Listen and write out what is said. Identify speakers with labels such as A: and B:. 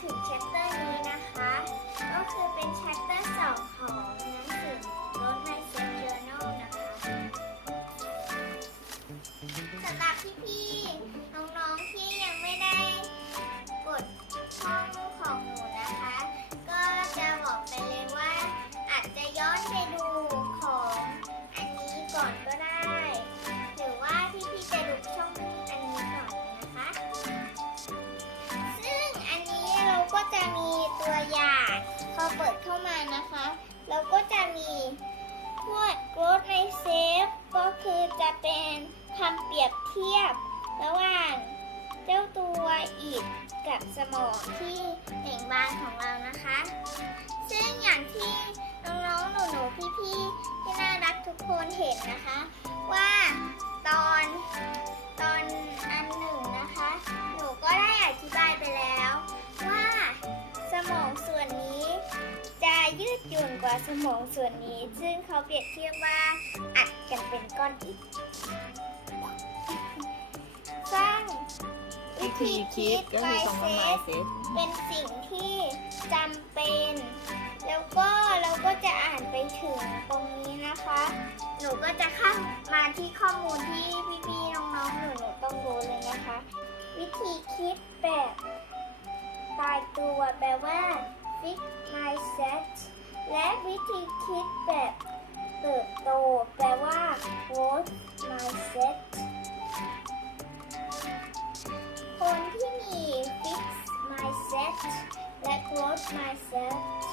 A: to check the ำเปรียบเทียบ ระหว่างเจ้าตัวอิดกับสมองที่เบ่งบานของเรานะคะ ซึ่งอย่างที่น้องๆหนูๆพี่ๆที่น่ารักทุกคนเห็นนะคะ ว่าตอนตอนอันหนึ่งนะคะ หนูก็ได้อธิบายไปแล้ว ว่าสมองส่วนนี้จะยืดหยุ่นกว่าสมองส่วนนี้ ซึ่งเขาเปรียบเทียบว่า สร้างวิ
B: วิ
A: ธี
B: ธี
A: คิ
B: คิ
A: ด
B: ดก็
A: ไม
B: คือคำว่า
A: เซ็ต
B: mindset
A: เป็นสิ่งที่จำเป็น แล้วก็เราก็จะอ่านไปถึงตรงนี้นะคะ หนูก็จะเข้ามาที่ข้อมูลที่พี่ๆน้องๆหนูหนูๆต้องรู้เลยนะคะ วิธีคิดแบบตายตัวแปลว่า fix mindset และวิธีคิดแบบเติบโต แปลว่า growth ค